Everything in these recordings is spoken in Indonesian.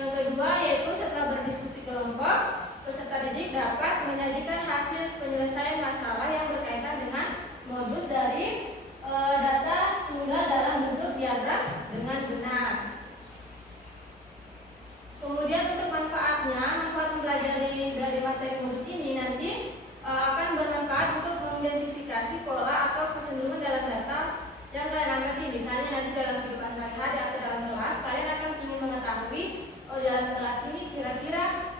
Yang kedua yaitu setelah berdiskusi kelompok, peserta didik dapat menyajikan hasil penyelesaian masalah yang berkaitan dengan modus dari data tunggal dalam bentuk diagram dengan benar. Kemudian untuk manfaat mempelajari dari materi modus ini nanti akan bermanfaat untuk mengidentifikasi pola atau kecenderungan dalam data yang kalian amati. Misalnya nanti dalam kehidupan sehari-hari atau dalam kelas, kalian akan ingin mengetahui dalam kelas ini kira-kira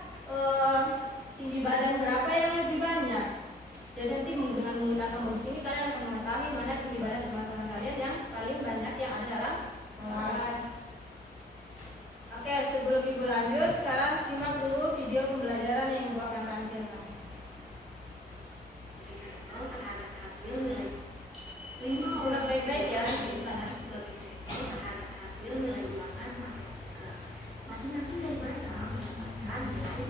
tinggi badan berapa yang lebih banyak. Jadi nanti dengan menggunakan modus ini kalian akan mengetahui mana tinggi badan teman-teman kalian yang paling banyak yang ada dalam kelas. Oke, sebelum ibu lanjut, sekarang simak dulu video pembelajaran yang ibu akan tampilkan. Simak baik-baik ya. Masing-masing dari mereka menggunakan nilai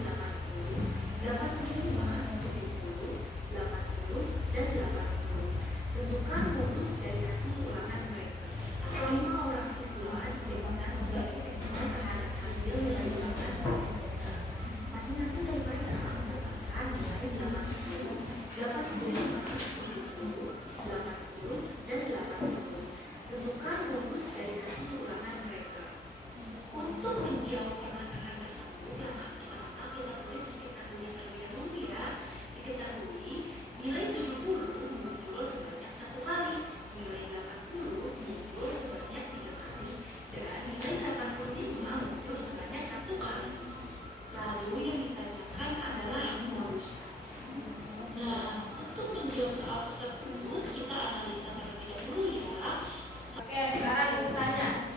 80, 85, 70, 80, dan 80. Tentukan modus dari hasil ulangan mereka. Kelima orang siswa dijadikan sebagai sampel terhadap hasil nilai ulangan mereka. Masing-masing dari mereka menggunakan nilai 80, 85, 70, 80, dan 80. Tentukan modus dari hasil ulangan mereka. Untuk menjawab permasalahan tersebut yang pertama kita tulis diketahui terlebih dahulu ya. Diketahui nilai 70 muncul sebanyak 1 kali, nilai 80 muncul sebanyak 3 kali, dan nilai 85 muncul sebanyak 1 kali. Lalu yang ditanyakan adalah modus. Nah, untuk menjawab soal tersebut kita analisa terlebih dahulu ya. Oke, sekarang ibu tanya.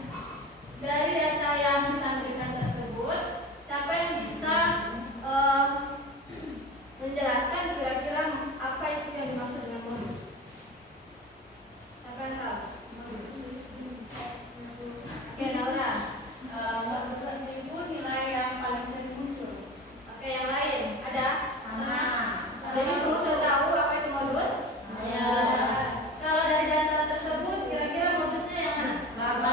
Dari data yang ditampilkan tersebut, siapa yang bisa menjelaskan kira-kira apa itu yang dimaksud dengan modus? Siapa yang tahu? Modus. Oke, Laura. Modus itu nilai yang paling sering muncul. Oke, yang lain ada? Sama. Jadi semua sudah tahu apa itu modus? Ya. Kalau dari data tersebut, kira-kira modusnya yang mana? Kenapa?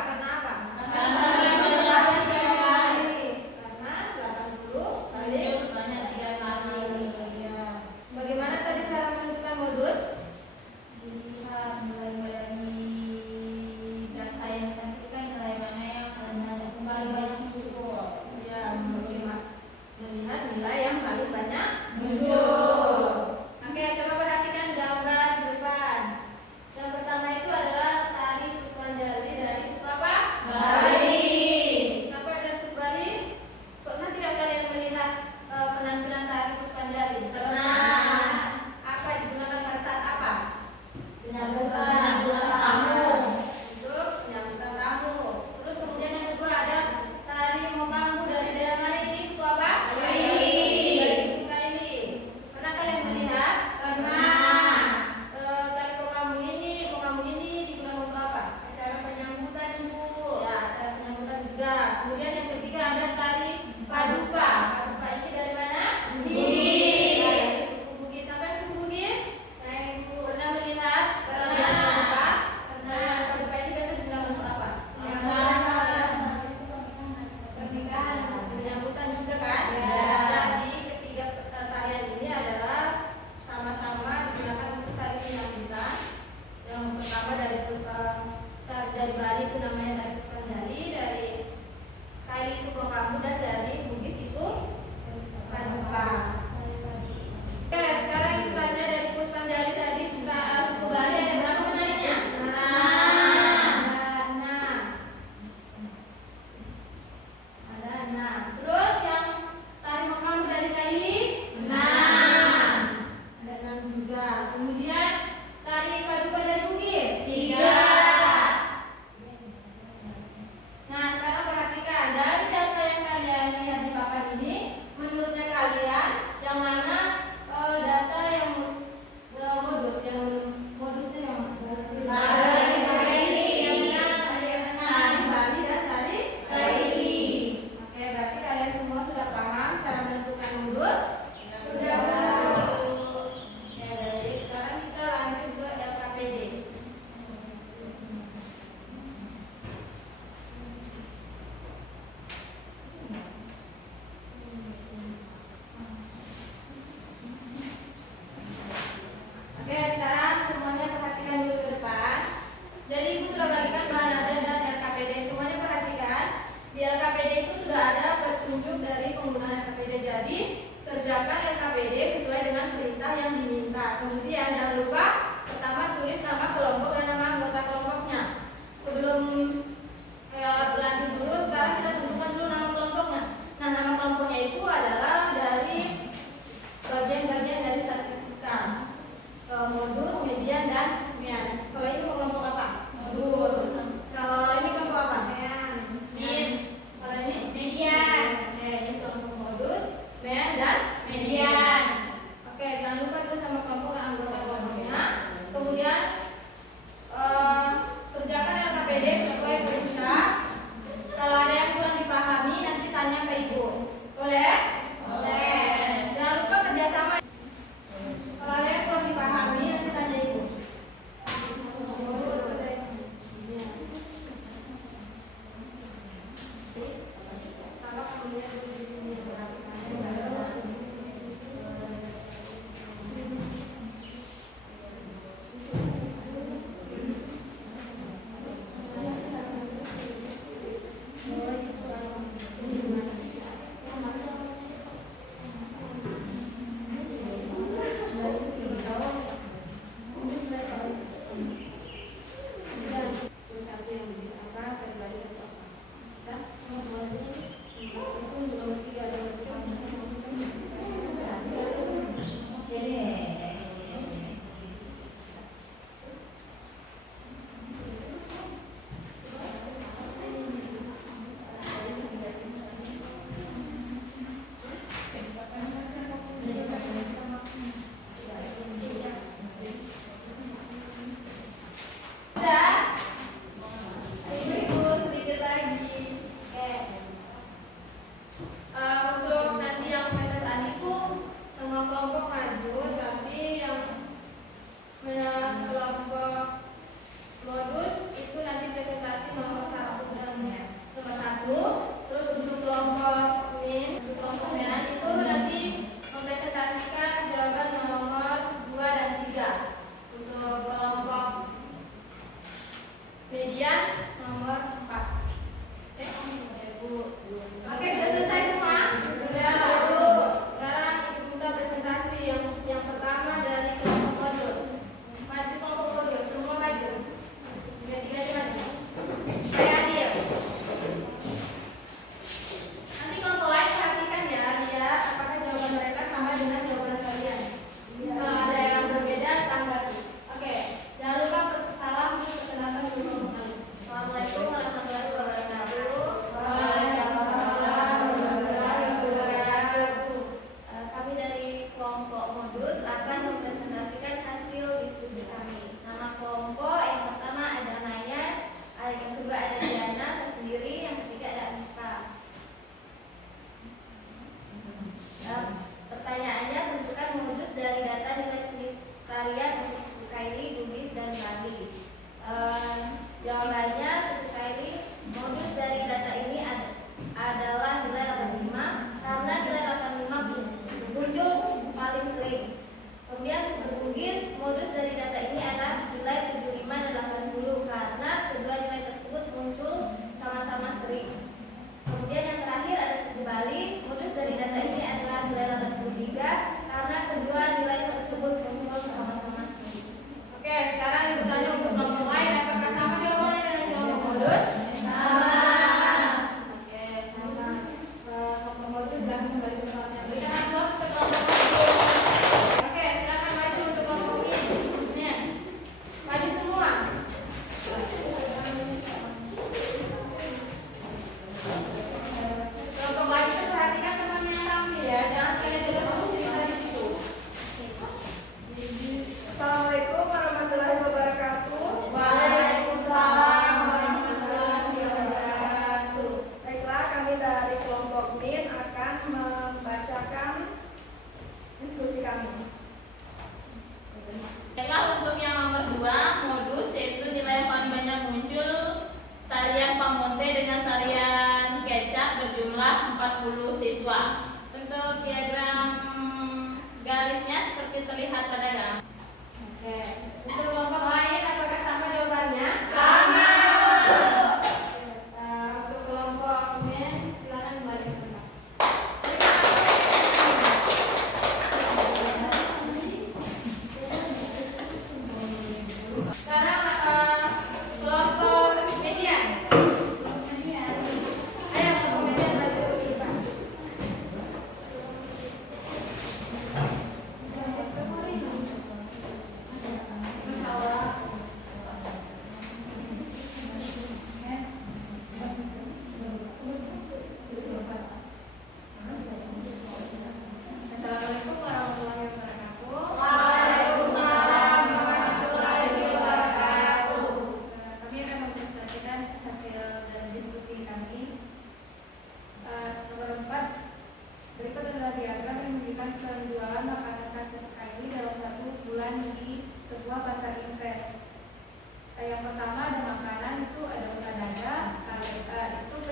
Karena apa? Karena 80 kali banyak 3 kali. ya. Bagaimana tadi cara menentukan modus? Dilihat mulai dari data yang ditampilkan nilai mana yang paling banyak muncul. Ya, melihat nilai yang paling banyak Muncul. Oke, coba perhatikan gambar di depan. Yang pertama itu adalah tari Puspanjali dari suku apa? Bali. Siapa ada suku Bali? Pernah tidak kalian melihat penampilan tari Puspanjali? Pernah. Apa digunakan pada saat apa? Penyambutan tamu. Untuk penyambutan tamu. Terus kemudian yang kedua ada tari Mokambu dari daerah mana ini? Suku apa? Kaili. Dari suku Kaili. Pernah kalian melihat? Pernah. Tari Mokambu ini digunakan untuk apa? Acara penyambutan ibu. Ya, acara penyambutan juga. Kemudian yang ketiga ada tari Paduka. Paduka ini dari mana? Bugis. Dari suku Bugis. Sampai suku Bugis? Saya ibu pernah melihat tari Pernah. Paduka? Pernah. Paduka ini biasa digunakan untuk apa? Pernikahan. Penyambutan juga kan? Ya. Jadi ketiga tarian ini adalah sama-sama digunakan untuk tari penyambutan. Yang pertama dari Bali itu namanya tari Puspanjali, dari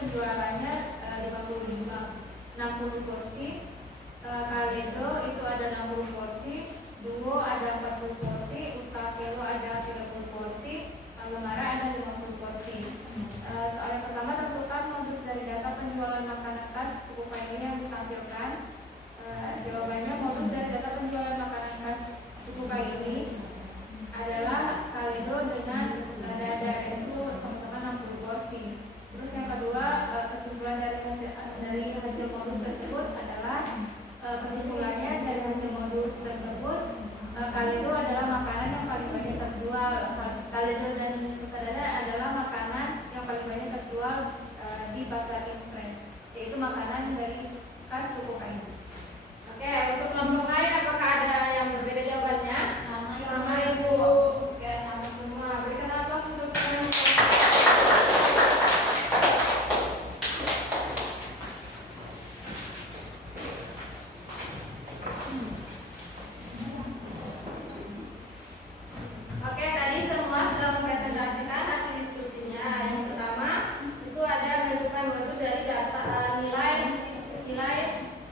Jualannya 55. 60 porsi, Kaledo itu ada 60 porsi, Duo ada 40 porsi, Utakelo ada 30 porsi, Alumara ada 50 porsi. Soal yang pertama, tentukan modus dari data penjualan makanan khas suku Kaili yang ditampilkan. Jawabannya, modus dari data penjualan makanan khas suku Kaili adalah Kaledo dengan dada itu sama-sama 60 porsi. Terus yang kedua, kesimpulan dari hasil modus tersebut adalah kesimpulannya dari hasil modus tersebut, Kaledo adalah makanan yang paling banyak terjual. Kaledo dan dada adalah makanan yang paling banyak terjual di pasar impres, yaitu makanan dari khas suku Kaili. Oke, untuk kelompok lain apakah ada yang berbeda jawabannya? Sama Ibu. Oke, sama semua. Berikan aplaus untuk kalian. Oke, tadi semua sudah mempresentasikan hasil diskusinya. Yang pertama itu ada menentukan modus dari data nilai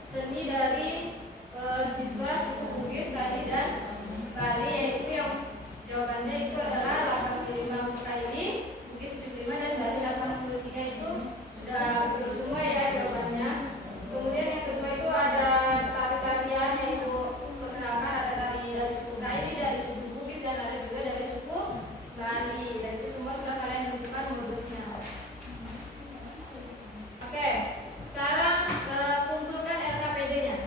seni dari siswa suku Bugis, Kaili dan Bali, yaitu yang jawabannya itu adalah 85 untuk Kaili, Bugis 75 dan Bali 83 itu sudah betul semua ya jawabannya. Kemudian yang kedua itu ada tari-tarian, yaitu perkenalkan ada tari dari suku Kaili, dari suku Bugis dan ada juga dari suku Bali, dan itu semua sudah kalian tentukan modusnya. Oke, sekarang kumpulkan LKPD-nya.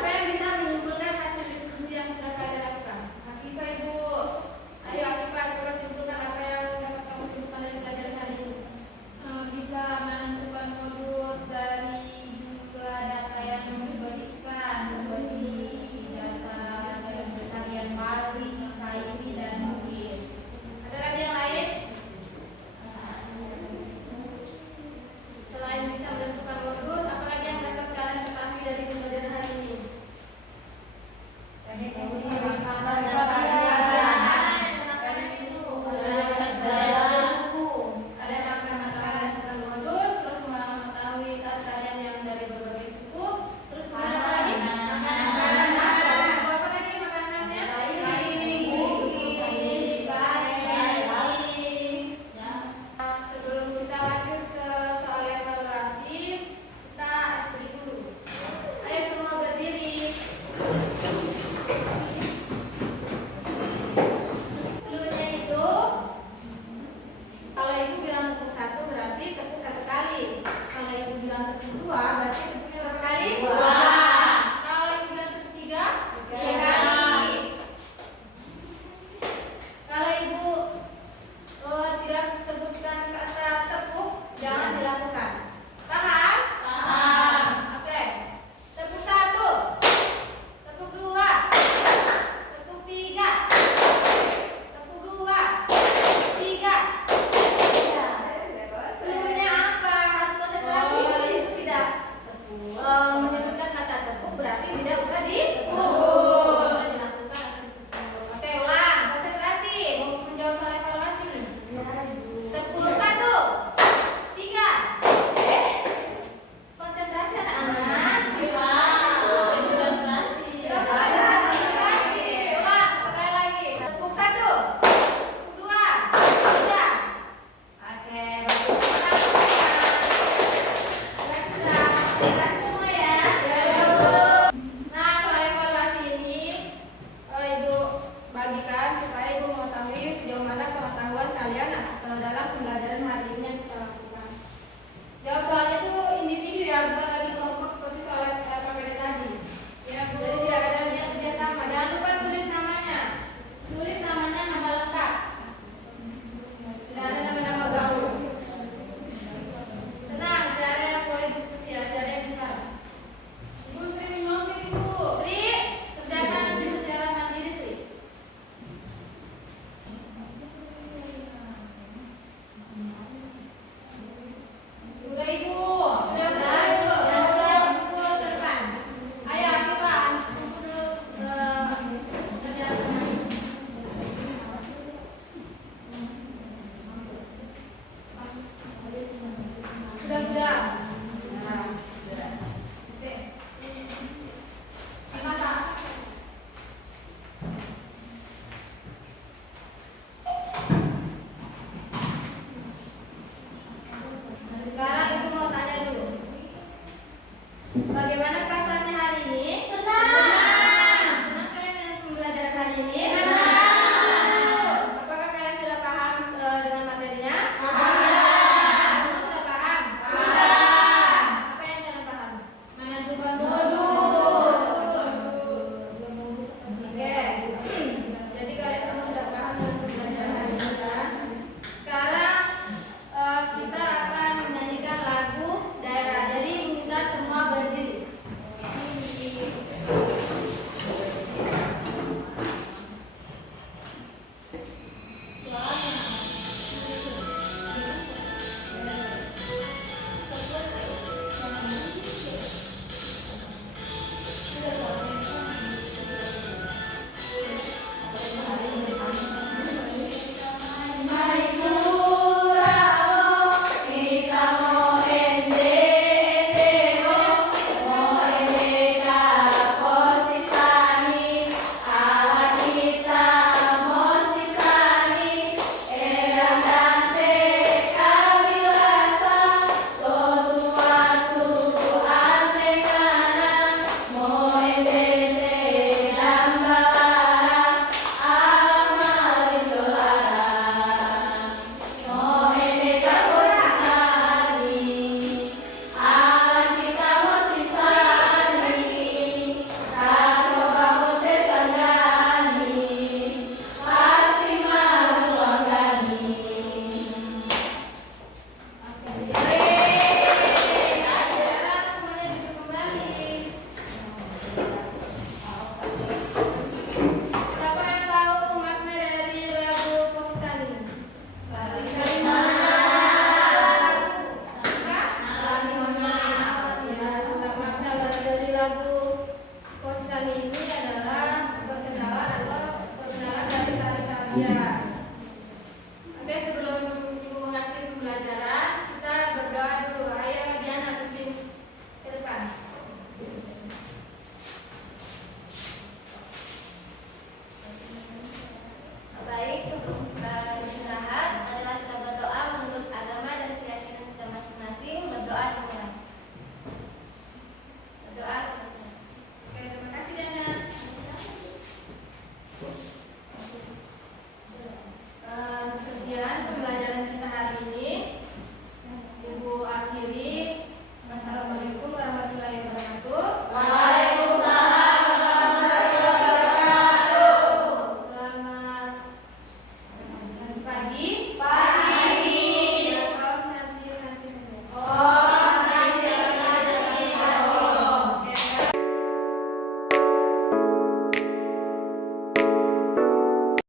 Apa yang bisa menyimpulkan hasil diskusi yang sudah kalian lakukan? Afifah, Ibu. Ayo Afifah, coba simpulkan apa yang dapat kamu simpulkan dari pelajaran hari ini. Bisa menentukan modus dari jumlah data yang diberikan, seperti data dari tarian Bali, Kaili dan Bugis. Ada lagi yang lain? Selain bisa menentukan modus, apa lagi yang dapat kalian ketahui dari pembelajaran hari ini? Kalian akan mengetahui modus, terus mengetahui tarian yang dari berbagai suku, terus kemudian apa lagi? Makanan khas. Apa lagi makanan khasnya? Sebelum kita lanjut ke soal evaluasi, kita SPD dulu. Ayo semua berdiri. Dulunya itu, kalau ibu bilang tepuk 1 berarti tepuk 1 kali. Kalau ibu bilang tepuk 2 berarti tepuknya berapa kali? 2. Kalau ibu bilang tepuk 3 kali. Kalau ibu tidak sebutkan kata tepuk, jangan dilakukan. Paham? Paham. Oke. Tepuk 1, tepuk 2, tepuk 3, tepuk 2, 3. Seluruhnya apa? Harus konsentrasi. Kalau itu tidak menyebutkan kata tepuk, berarti tidak usah dipukul. Dilakukan. Oke, ulang. Konsentrasi. Mau menjawab soal evaluasi. Tepuk 1, 3. Konsentrasi anak-anak. Konsentrasi. Konsentrasi. Ulang. Sekali lagi. Tepuk 1, tepuk 2, 3. Oke, bagus. Bagus semua ya. Nah, soal evaluasi ini Ibu bagikan supaya Ibu mengetahui sejauh mana pengetahuan kalian dalam pembelajaran